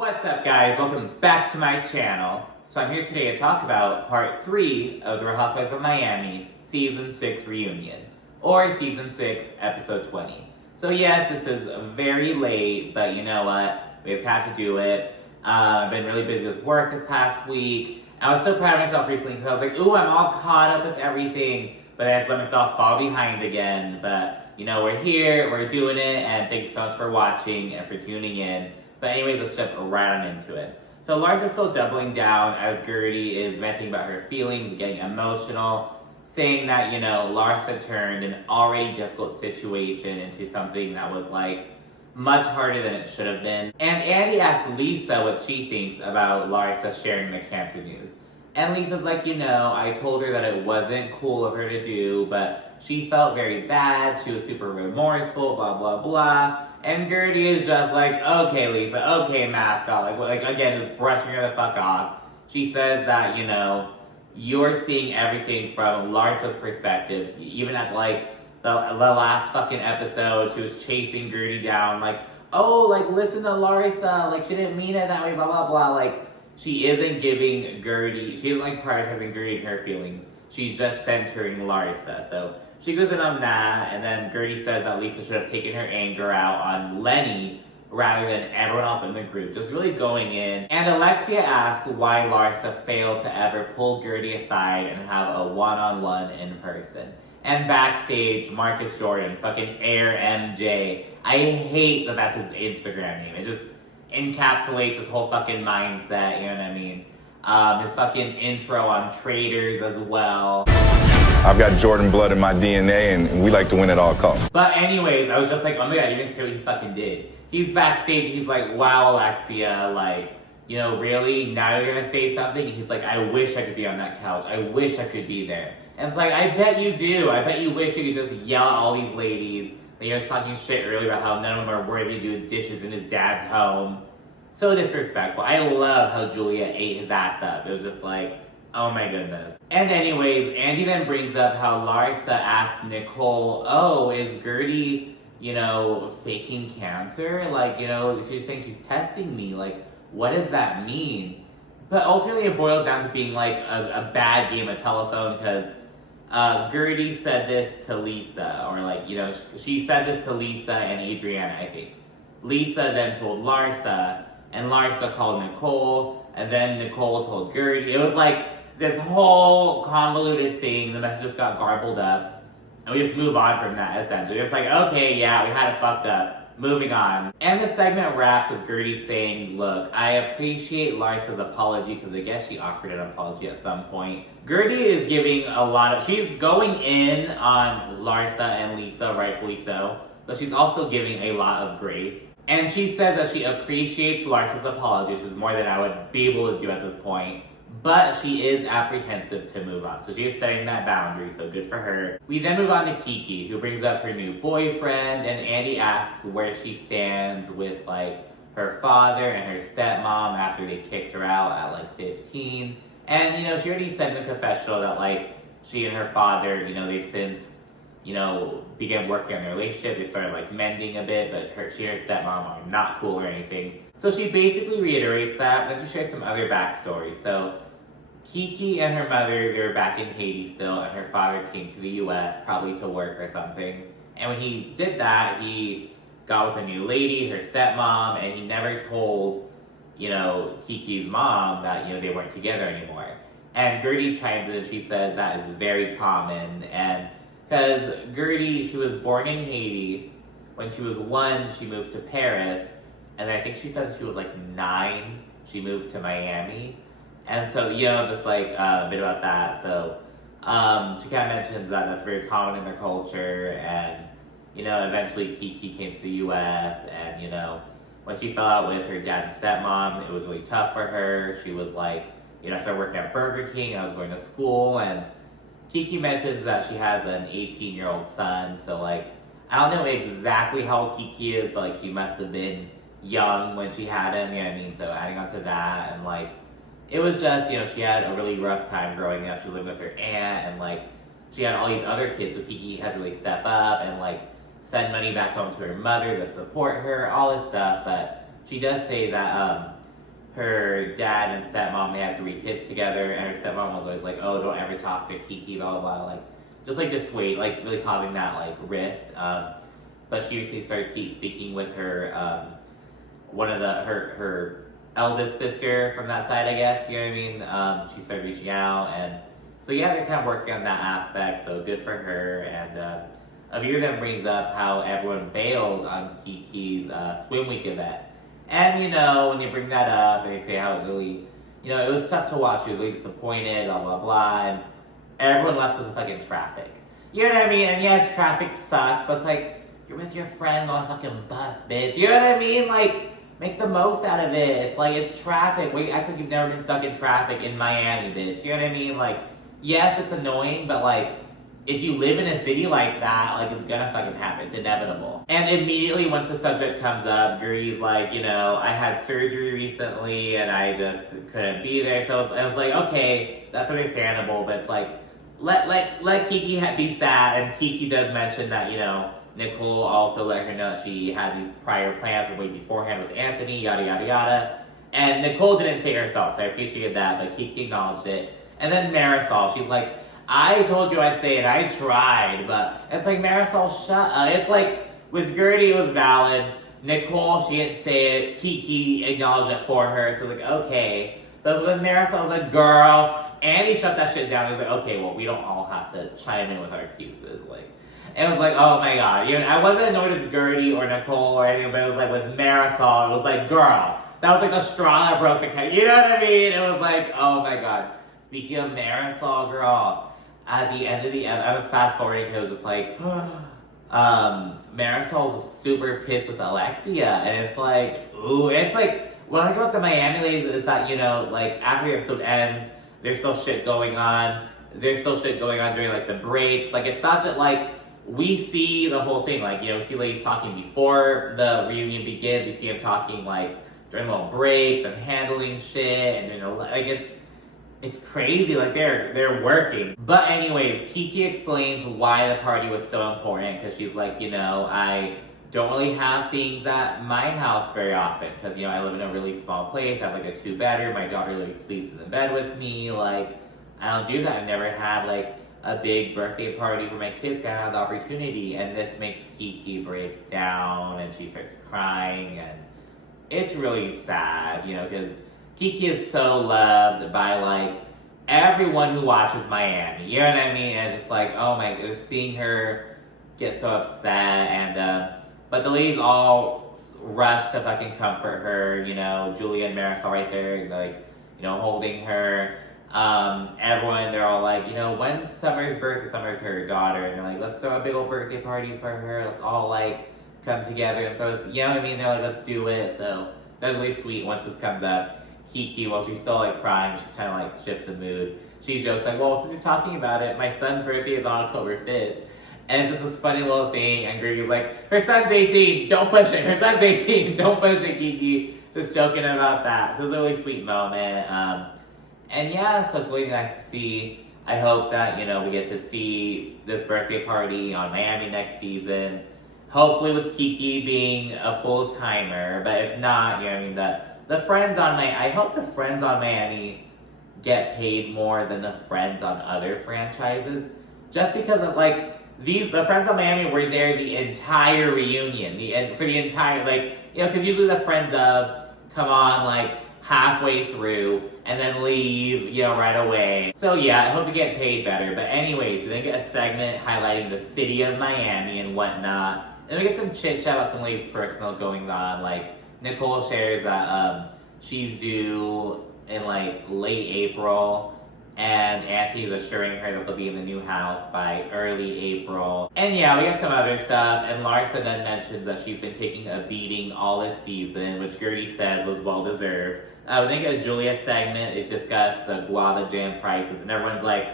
What's up, guys? Welcome back to my channel. So I'm here today to talk about part 3 of The Real Housewives of Miami Season 6 Reunion, or Season 6, Episode 20. So yes, this is very late, but you know what? We just have to do it. I've been really busy with work this past week. I was so proud of myself recently because I was like, ooh, I'm all caught up with everything, but I just let myself fall behind again. But you know, we're here, we're doing it, and thank you so much for watching and for tuning in. But anyways, let's jump right on into it. So Larsa's still doubling down as Gertie is venting about her feelings, getting emotional, saying that, you know, Larsa turned an already difficult situation into something that was like much harder than it should have been. And Andy asked Lisa what she thinks about Larsa sharing the cancer news. And Lisa's like, you know, I told her that it wasn't cool of her to do, but she felt very bad, she was super remorseful, blah, blah, blah. And Gertie is just like, okay, Lisa, okay, mascot. Like again, just brushing her the fuck off. She says that, you know, you're seeing everything from Larsa's perspective. Even at, like, the last fucking episode, she was chasing Gertie down, like, oh, like, listen to Larsa. Like, she didn't mean it that way, blah, blah, blah. Like, she isn't giving Gertie, she isn't, like, prioritizing Gertie and her feelings. She's just centering Larsa. So she goes in on that, and then Gertie says that Lisa should have taken her anger out on Lenny rather than everyone else in the group, just really going in. And Alexia asks why Larsa failed to ever pull Gertie aside and have a one-on-one in person. And backstage, Marcus Jordan, fucking Air MJ. I hate that that's his Instagram name. It just encapsulates his whole fucking mindset, you know what I mean? His fucking intro on Traders as well. I've got Jordan blood in my DNA, and we like to win at all costs. But anyways, I was just like, oh my god, you didn't say what he fucking did. He's backstage, he's like, wow, Alexia, like, you know, really? Now you're gonna say something? And he's like, I wish I could be on that couch. I wish I could be there. And it's like, I bet you do. I bet you wish you could just yell at all these ladies. And he was talking shit earlier about how none of them are worthy to do dishes in his dad's home. So disrespectful. I love how Julia ate his ass up. It was just like, oh my goodness. And anyways, Andy then brings up how Larsa asked Nicole, oh, is Gertie, you know, faking cancer? Like, you know, she's saying she's testing me. Like, what does that mean? But ultimately it boils down to being like a bad game of telephone because Gertie said this to Lisa, or like, you know, she said this to Lisa and Adriana, I think. Lisa then told Larsa, and Larsa called Nicole, and then Nicole told Gertie. It was like this whole convoluted thing. The message just got garbled up, and we just move on from that, essentially. It's like, okay, yeah, we had it fucked up. Moving on. And the segment wraps with Gertie saying, look, I appreciate Larsa's apology, because I guess she offered an apology at some point. Gertie is giving a lot of, she's going in on Larsa and Lisa, rightfully so, but she's also giving a lot of grace. And she says that she appreciates Larsa's apology, which is more than I would be able to do at this point. But she is apprehensive to move on. So she is setting that boundary, so good for her. We then move on to Kiki, who brings up her new boyfriend, and Andy asks where she stands with, like, her father and her stepmom after they kicked her out at, like, 15. And, you know, she already said in the confessional that, like, she and her father, you know, they've since, you know, began working on their relationship. They started, like, mending a bit, but she and her stepmom are not cool or anything. So she basically reiterates that, but then she shares some other backstory. So Kiki and her mother, they were back in Haiti still, and her father came to the US, probably to work or something. And when he did that, he got with a new lady, her stepmom, and he never told, you know, Kiki's mom that, you know, they weren't together anymore. And Gertie chimes in and she says that is very common, and because Gertie, she was born in Haiti. When she was 1, she moved to Paris, and then I think she said she was like 9, she moved to Miami. And so, you know, just like a bit about that. So she kind of mentions that that's very common in their culture. And, you know, eventually Kiki came to the US. And, you know, when she fell out with her dad and stepmom, it was really tough for her. She was like, you know, I started working at Burger King. I was going to school. And Kiki mentions that she has an 18-year-old son. So, like, I don't know exactly how old Kiki is, but, like, she must have been young when she had him. You know what I mean? So adding on to that, and, like, it was just, you know, she had a really rough time growing up. She was living with her aunt, and, like, she had all these other kids, so Kiki had to really step up and, like, send money back home to her mother to support her, all this stuff. But she does say that her dad and stepmom, they had 3 kids together, and her stepmom was always like, oh, don't ever talk to Kiki, blah, blah, blah, like, just like dissuade, like really causing that like rift. But she recently started speaking with her, one of her eldest sister from that side, I guess, you know what I mean? She started reaching out, and so yeah, they're kind of working on that aspect, so good for her. And a viewer then brings up how everyone bailed on Kiki's swim week event. And, you know, when they bring that up and they say how it was really, you know, it was tough to watch, she was really disappointed, blah, blah, blah, and everyone left because of fucking traffic. You know what I mean? And yes, traffic sucks, but it's like, you're with your friends on a fucking bus, bitch. You know what I mean? Like, make the most out of it. It's like, it's traffic. Wait, act like you've never been stuck in traffic in Miami, bitch. You know what I mean? Like, yes, it's annoying, but like, if you live in a city like that, like, it's gonna fucking happen. It's inevitable. And immediately once the subject comes up, Gertie's like, you know, I had surgery recently and I just couldn't be there. So I was like, okay, that's understandable, but it's like, let Kiki be sad. And Kiki does mention that, you know, Nicole also let her know that she had these prior plans from way beforehand with Anthony, yada, yada, yada. And Nicole didn't say it herself, so I appreciated that, but Kiki acknowledged it. And then Marysol, she's like, I told you I'd say it, I tried, but it's like, Marysol, shut up. It's like, with Gertie, it was valid. Nicole, she didn't say it. Kiki acknowledged it for her, so like, okay. But with Marysol, I was like, girl. Andy shut that shit down. He was like, okay, well, we don't all have to chime in with our excuses. Like, and it was like, oh my god. You know, I wasn't annoyed with Gertie or Nicole or anything, but it was like with Marysol, it was like, girl. That was like the straw that broke the camel's. You know what I mean? It was like, oh my god. Speaking of Marysol, girl, at the end of the I was fast forwarding because it was just like, Marysol's super pissed with Alexia, and it's like, ooh, it's like, what I like about the Miami ladies is that, you know, like, after the episode ends, there's still shit going on. There's still shit going on during, like, the breaks. Like, it's not just, like, we see the whole thing. Like, you know, we see ladies talking before the reunion begins. We see them talking, like, during little breaks and handling shit. And, you know, like, it's crazy. Like, they're working. But anyways, Kiki explains why the party was so important. Because she's like, you know, I don't really have things at my house very often because, you know, I live in a really small place. I have, like, a 2-bedroom. My daughter literally sleeps in the bed with me. Like, I don't do that. I've never had, like, a big birthday party where my kids can have the opportunity. And this makes Kiki break down, and she starts crying, and it's really sad, you know, because Kiki is so loved by, like, everyone who watches Miami. You know what I mean? And it's just like, oh my, just seeing her get so upset, and, but the ladies all rush to fucking comfort her, you know, Julia and Marysol right there, like, you know, holding her. Everyone, they're all like, you know, when's Summer's birthday? Summer's her daughter, and they're like, let's throw a big old birthday party for her. Let's all, like, come together and throw, you know what I mean? They're like, let's do it. So that's really sweet once this comes up. Kiki, while she's still, like, crying, she's trying to, like, shift the mood. She jokes, like, well, since you're talking about it, my son's birthday is on October 5th. And it's just this funny little thing, and Gertie's like, her son's 18, don't push it. Her son's 18, don't push it, Kiki. Just joking about that. So it was a really sweet moment. And yeah, so it's really nice to see. I hope that, you know, we get to see this birthday party on Miami next season. Hopefully with Kiki being a full-timer. But if not, you know what I mean, the friends on Miami, I hope the friends on Miami get paid more than the friends on other franchises. Just because of, like, the friends on Miami were there the entire reunion, for the entire, like, you know, because usually the friends of come on, like, halfway through and then leave, you know, right away. So yeah, I hope to get paid better. But anyways, we then get a segment highlighting the city of Miami and whatnot. And we get some chit chat about some ladies' personal goings on. Like, Nicole shares that she's due in, like, late April. And Anthony's assuring her that they'll be in the new house by early April. And yeah, we got some other stuff. And Larsa then mentions that she's been taking a beating all this season, which Gertie says was well-deserved. We think a Julia segment, it discussed the guava jam prices. And everyone's like,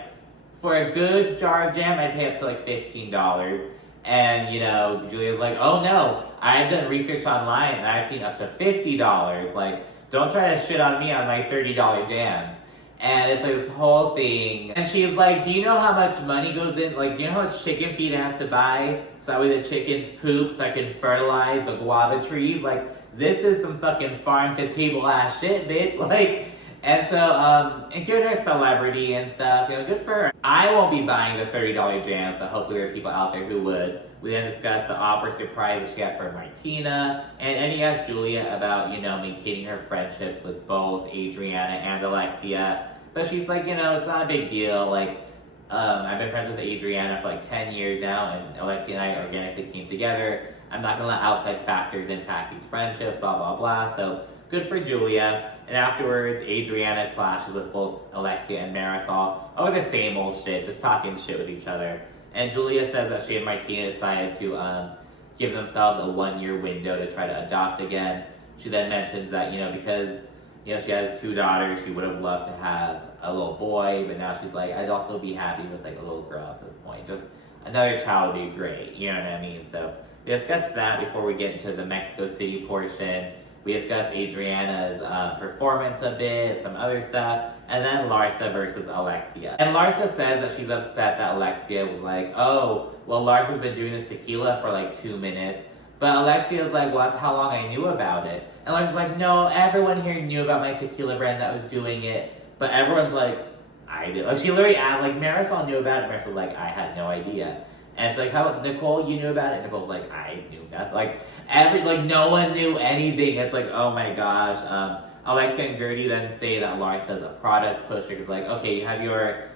for a good jar of jam, I'd pay up to like $15. And, you know, Julia's like, oh no, I've done research online and I've seen up to $50. Like, don't try to shit on me on my $30 jams. And it's like this whole thing. And she's like, do you know how much money goes in? Like, do you know how much chicken feed I have to buy so that way the chickens poop so I can fertilize the guava trees? Like, this is some fucking farm to table ass shit, bitch. Like, and so, and good her celebrity and stuff, you know, good for her. I won't be buying the $30 jams, but hopefully there are people out there who would. We then discussed the opera surprise that she had for Martina, and he asked Julia about, you know, maintaining her friendships with both Adriana and Alexia. But she's like, you know, it's not a big deal. Like, I've been friends with Adriana for like 10 years now, and Alexia and I organically came together. I'm not gonna let outside factors impact these friendships, blah, blah, blah. So, good for Julia. And afterwards, Adriana clashes with both Alexia and Marysol over the same old shit, just talking shit with each other. And Julia says that she and Martina decided to give themselves a 1-year window to try to adopt again. She then mentions that, you know, because, you know, she has 2 daughters, she would have loved to have a little boy, but now she's like, I'd also be happy with like a little girl at this point. Just another child would be great, you know what I mean? So we discussed that before we get into the Mexico City portion. We discussed Adriana's performance a bit, some other stuff, and then Larsa versus Alexia. And Larsa says that she's upset that Alexia was like, oh, well, Larsa's been doing this tequila for like 2 minutes. But Alexia's like, well, that's how long I knew about it. And Larsa's like, no, everyone here knew about my tequila brand that was doing it. But everyone's like, I did. Like, she literally asked, like, Marysol knew about it. Marysol's like, I had no idea. And she's like, how about Nicole, you knew about it? Nicole's like, I knew that. Like, no one knew anything. It's like, oh my gosh. Alexia and Gertie then say that Larsa's a product pusher. It's like, okay, you have your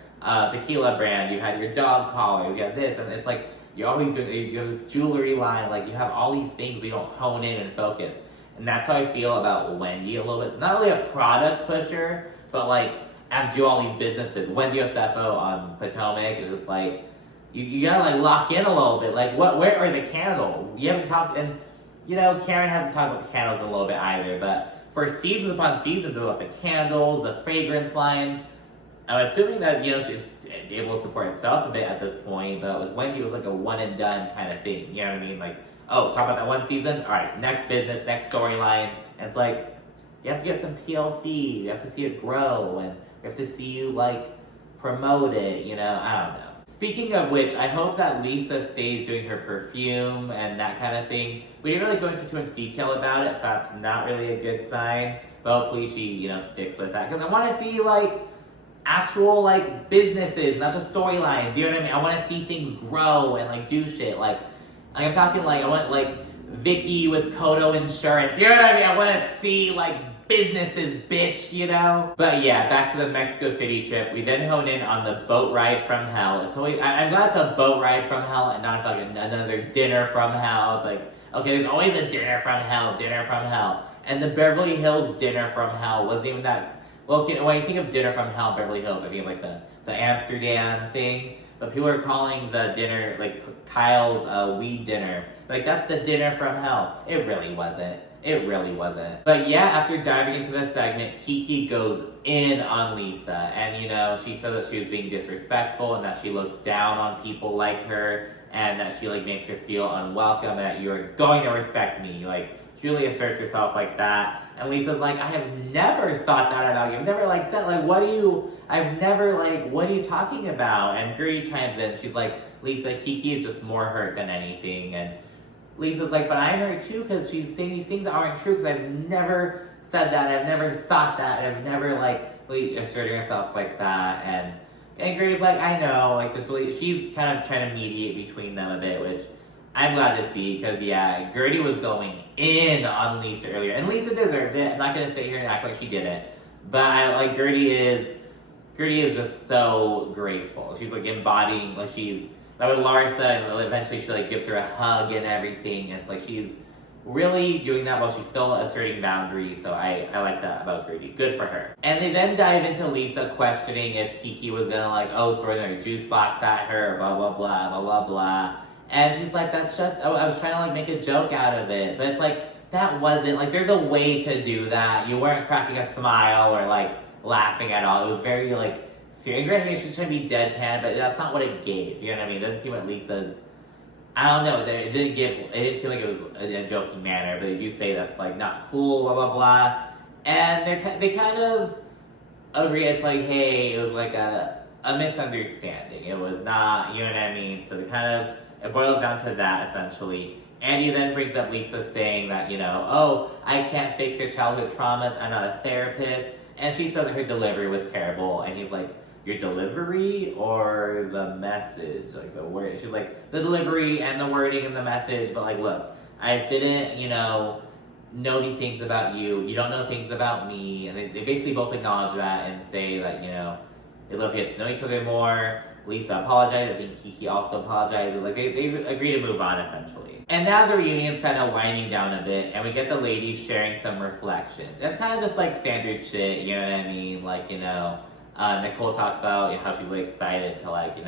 tequila brand, you have your dog collars, you have this. And it's like, you're always doing, you have this jewelry line, like, you have all these things we don't hone in and focus. And that's how I feel about Wendy a little bit. It's not really a product pusher, but like, I have to do all these businesses. Wendy Osefo on Potomac is just like, you gotta like lock in a little bit. Like, where are the candles? You haven't talked, and you know, Karen hasn't talked about the candles in a little bit either, but for seasons upon seasons about the candles, the fragrance line, I'm assuming that, you know, she's able to support itself a bit at this point, but with Wendy, it was like a one and done kind of thing. You know what I mean? Like, oh, talk about that one season? All right, next business, next storyline. And it's like, you have to get some TLC, you have to see it grow, and you have to see you, like, promote it, you know? I don't know. Speaking of which, I hope that Lisa stays doing her perfume and that kind of thing. We didn't really go into too much detail about it, so that's not really a good sign. But hopefully she, you know, sticks with that. Because I want to see, like, actual, like, businesses, not just storylines. You know what I mean? I want to see things grow and, like, do shit. Like I'm talking, like, I want, like, Vicky with Kodo Insurance. You know what I mean? I want to see, like, businesses, bitch, you know? But yeah, back to the Mexico City trip. We then hone in on the boat ride from hell. It's always, I'm glad it's a boat ride from hell and not fucking another dinner from hell. It's like, okay, there's always a dinner from hell, dinner from hell. And the Beverly Hills dinner from hell wasn't even that, well, okay, when you think of dinner from hell in Beverly Hills, I think of like the Amsterdam thing. But people are calling the dinner, like Kyle's weed dinner. Like, that's the dinner from hell. It really wasn't. It really wasn't. But yeah, after diving into this segment, Kiki goes in on Lisa. And, you know, she said that she was being disrespectful and that she looks down on people like her and that she, like, makes her feel unwelcome and that you're going to respect me. Like, she really asserts herself like that. And Lisa's like, I have never thought that about you. I've never, like, said, like, what are you talking about? And Gertie chimes in. She's like, Lisa, Kiki is just more hurt than anything. And Lisa's like, but I'm hurt too because she's saying these things that aren't true because I've never said that. I've never thought that. I've never, like, really asserting herself like that. And Gertie's like, I know. Like, just really, she's kind of trying to mediate between them a bit, which I'm glad to see because, yeah, Gertie was going in on Lisa earlier. And Lisa deserved it. I'm not going to sit here and act like she didn't. But, Gertie is just so graceful. She's, like, embodying, like, she's, like with Larsa, and eventually she, like, gives her a hug and everything. And it's like she's really doing that while she's still asserting boundaries. So I like that about Gertie. Good for her. And they then dive into Lisa questioning if Kiki was going to, like, throw their juice box at her, blah, blah, blah, blah, blah, blah. And she's like, that's just, I was trying to, like, make a joke out of it. But it's like, that wasn't, like, there's a way to do that. You weren't cracking a smile or, like, laughing at all. It was very, like, serious. Granted, she should be deadpan, but that's not what it gave. You know what I mean? It doesn't seem like Lisa's, I don't know, it didn't seem like it was in a joking manner, but they do say that's, like, not cool, blah, blah, blah. And they kind of agree, it's like, hey, it was, like, a misunderstanding. It was not, you know what I mean? So they kind of, it boils down to that, essentially. Andy then brings up Lisa saying that, oh, I can't fix your childhood traumas. I'm not a therapist. And she said that her delivery was terrible. And he's like, your delivery or the message? Like the word. She's like, the delivery and the wording and the message. But like, look, I just didn't, know these things about you. You don't know things about me. And they basically both acknowledge that and say that, they'd love to get to know each other more. Lisa apologized. I think Kiki also apologized. Like, they agree to move on, essentially. And now the reunion's kind of winding down a bit, and we get the ladies sharing some reflection. That's kind of just like standard shit, you know what I mean? Like, Nicole talks about how she's really excited to, like,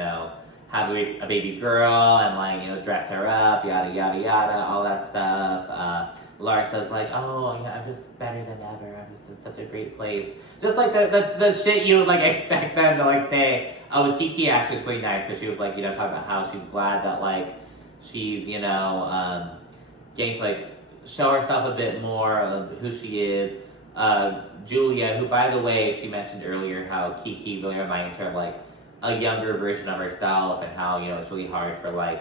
have a baby girl and, like, dress her up, yada, yada, yada, all that stuff. Larsa's like, oh, I'm just better than ever. I'm just in such a great place. Just like the shit you would, like, expect them to, like, say. With Kiki, actually, it's really nice because she was, like, talking about how she's glad that, like, she's, getting to, like, show herself a bit more of who she is. Julia, who, by the way, she mentioned earlier how Kiki really reminds her of, like, a younger version of herself, and how, it's really hard for, like,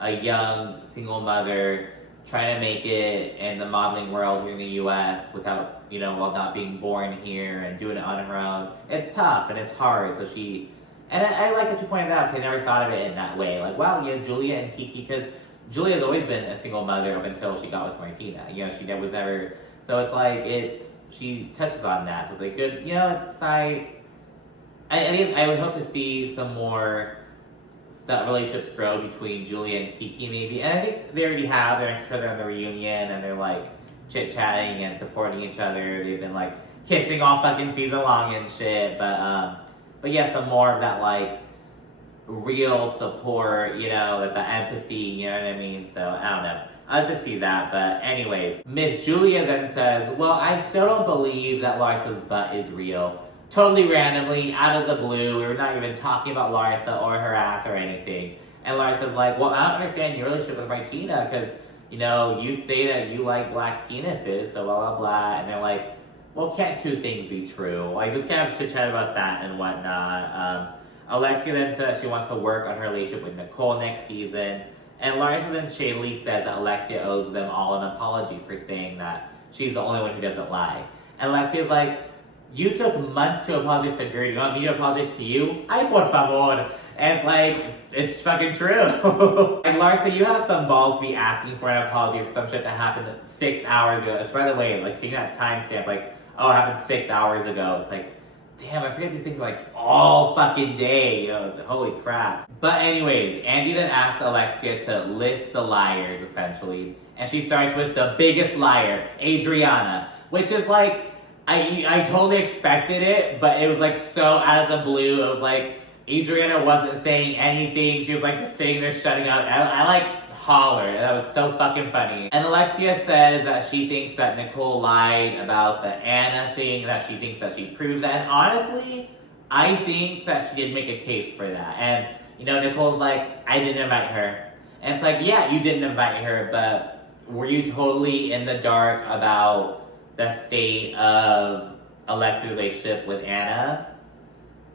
a young single mother trying to make it in the modeling world here in the U.S. without, while not being born here and doing it on her own. It's tough and it's hard. So and I like that you pointed out, because I never thought of it in that way. Like, wow, Julia and Kiki, because Julia's always been a single mother up until she got with Martina. She was never, so it's like, she touches on that. So it's like, good, I would hope to see some more relationships grow between Julia and Kiki, maybe. And I think they already have. They're next to each other on the reunion, and they're, like, chit-chatting and supporting each other. They've been, like, kissing all fucking season long and shit. But yeah, some more of that, like, real support, that the empathy, you know what I mean? So, I don't know. I'd like to see that. But anyways, Miss Julia then says, well, I still don't believe that Larsa's butt is real. Totally randomly, out of the blue. We were not even talking about Larsa or her ass or anything. And Larsa's like, well, I don't understand your relationship with Martina, because, you say that you like black penises, so blah, blah, blah. And they're like, well, can't two things be true? Like, just kind of chit-chat about that and whatnot. Alexia then says she wants to work on her relationship with Nicole next season. And Larsa then shadily says that Alexia owes them all an apology for saying that she's the only one who doesn't lie. And Alexia's like, you took months to apologize to Gertie. You want me to apologize to you? Ay, por favor. And it's like, it's fucking true. And Larsa, you have some balls to be asking for an apology for some shit that happened 6 hours ago. It's, by the way, like, seeing that timestamp, like, oh, it happened 6 hours ago. It's like, damn, I forget these things are like all fucking day. Holy crap. But anyways, Andy then asks Alexia to list the liars, essentially. And she starts with the biggest liar, Adriana. Which is like, I totally expected it, but it was like so out of the blue. It was like, Adriana wasn't saying anything. She was like just sitting there shutting up. I like hollered. That was so fucking funny. And Alexia says that she thinks that Nicole lied about the Anna thing, that she thinks that she proved that. And honestly, I think that she did make a case for that. And, Nicole's like, I didn't invite her. And it's like, yeah, you didn't invite her, but were you totally in the dark about the state of Alexia's relationship with Anna?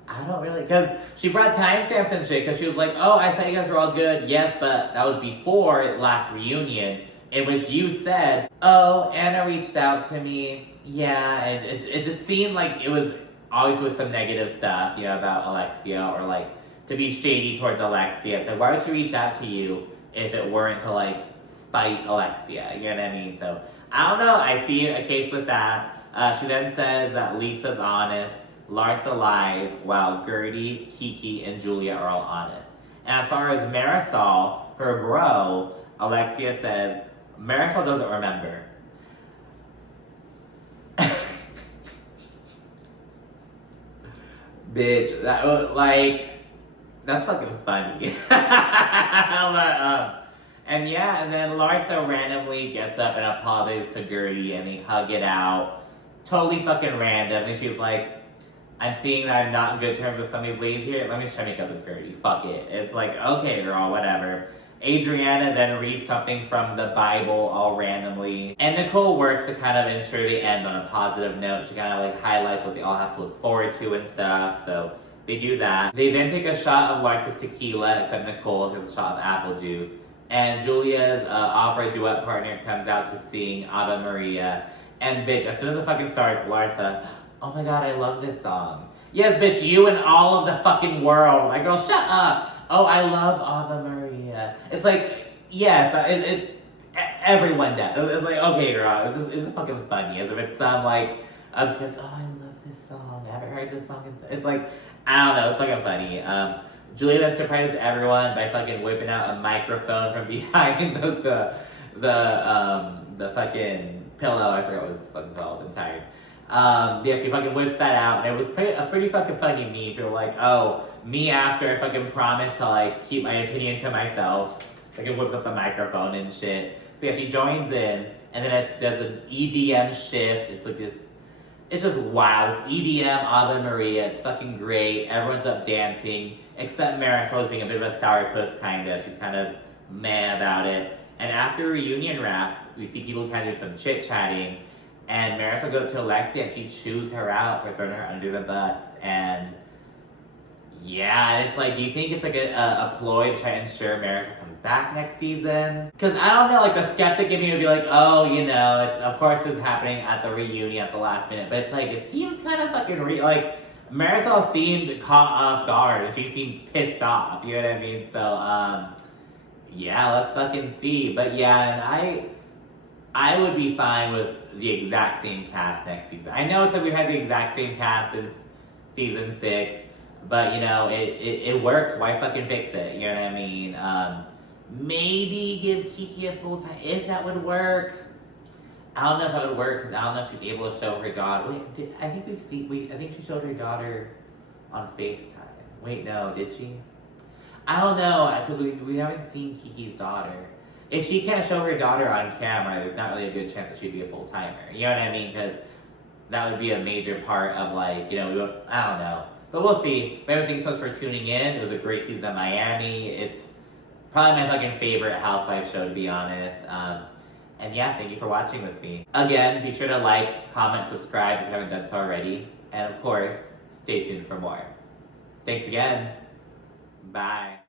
I don't really, because she brought timestamps and shit, because she was like, oh, I thought you guys were all good. Yes, but that was before last reunion, in which you said, oh, Anna reached out to me. Yeah, and it just seemed like it was always with some negative stuff, about Alexia, or like to be shady towards Alexia. It's like, why would she reach out to you if it weren't to like spite Alexia? You know what I mean? So, I don't know. I see a case with that. She then says that Lisa's honest, Larsa lies, while Gertie, Kiki, and Julia are all honest. And as far as Marysol, her bro, Alexia says, Marysol doesn't remember. Bitch, that's fucking funny. And yeah, and then Larsa randomly gets up and apologizes to Gertie, and they hug it out. Totally fucking random. And she's like, I'm seeing that I'm not in good terms with some of these ladies here. Let me just try to make up with Gertie. Fuck it. It's like, okay, girl, whatever. Adriana then reads something from the Bible all randomly. And Nicole works to kind of ensure they end on a positive note. She kind of like highlights what they all have to look forward to and stuff. So they do that. They then take a shot of Larsa's tequila, except Nicole takes a shot of apple juice. And Julia's opera duet partner comes out to sing Ave Maria. And bitch, as soon as the fucking starts, Larsa, oh my god, I love this song. Yes, bitch, you and all of the fucking world. Like, girl, shut up. Oh, I love Ave Maria. It's like, yes, everyone does. It's like, okay, girl, it's just fucking funny. As if it's some, like, I'm just like, oh, I love this song. I haven't heard this song in... It's like, I don't know, it's fucking funny. Julia then surprised everyone by fucking whipping out a microphone from behind the fucking pillow. I forgot what it was fucking called. I'm tired. Yeah, she fucking whips that out, and it was a pretty fucking funny meme. People were like, oh, me after I fucking promised to, like, keep my opinion to myself. Fucking whips up the microphone and shit. So yeah, she joins in, and then there's an EDM shift. It's like this, it's just wow. This EDM Ave Maria, it's fucking great. Everyone's up dancing, except Marysol is being a bit of a sourpuss, kinda. She's kind of mad about it. And after reunion wraps, we see people kind of do some chit-chatting, and Marysol goes up to Alexia and she chews her out for throwing her under the bus. And yeah, and it's like, do you think it's like a ploy to try to ensure Marysol comes back next season? Because I don't know, like the skeptic in me would be like, oh, you know, it's of course it's happening at the reunion at the last minute. But it's like, it seems kind of fucking like, Marysol seemed caught off guard and she seems pissed off, you know what I mean? So, yeah, let's fucking see. But yeah, and I would be fine with the exact same cast next season. I know it's like we've had the exact same cast since season 6, but you know, it works. Why fucking fix it? You know what I mean? Maybe give Kiki a full time, if that would work. I don't know if that would work because I don't know if she's able to show her daughter. Wait, I think I think she showed her daughter on FaceTime. Wait, no, did she? I don't know, because we haven't seen Kiki's daughter. If she can't show her daughter on camera, there's not really a good chance that she'd be a full-timer. You know what I mean? Because that would be a major part of, like, you know, I don't know. But we'll see. But thanks so much for tuning in. It was a great season of Miami. It's probably my fucking favorite Housewives show, to be honest. And yeah, thank you for watching with me. Again, be sure to like, comment, subscribe if you haven't done so already. And of course, stay tuned for more. Thanks again. Bye.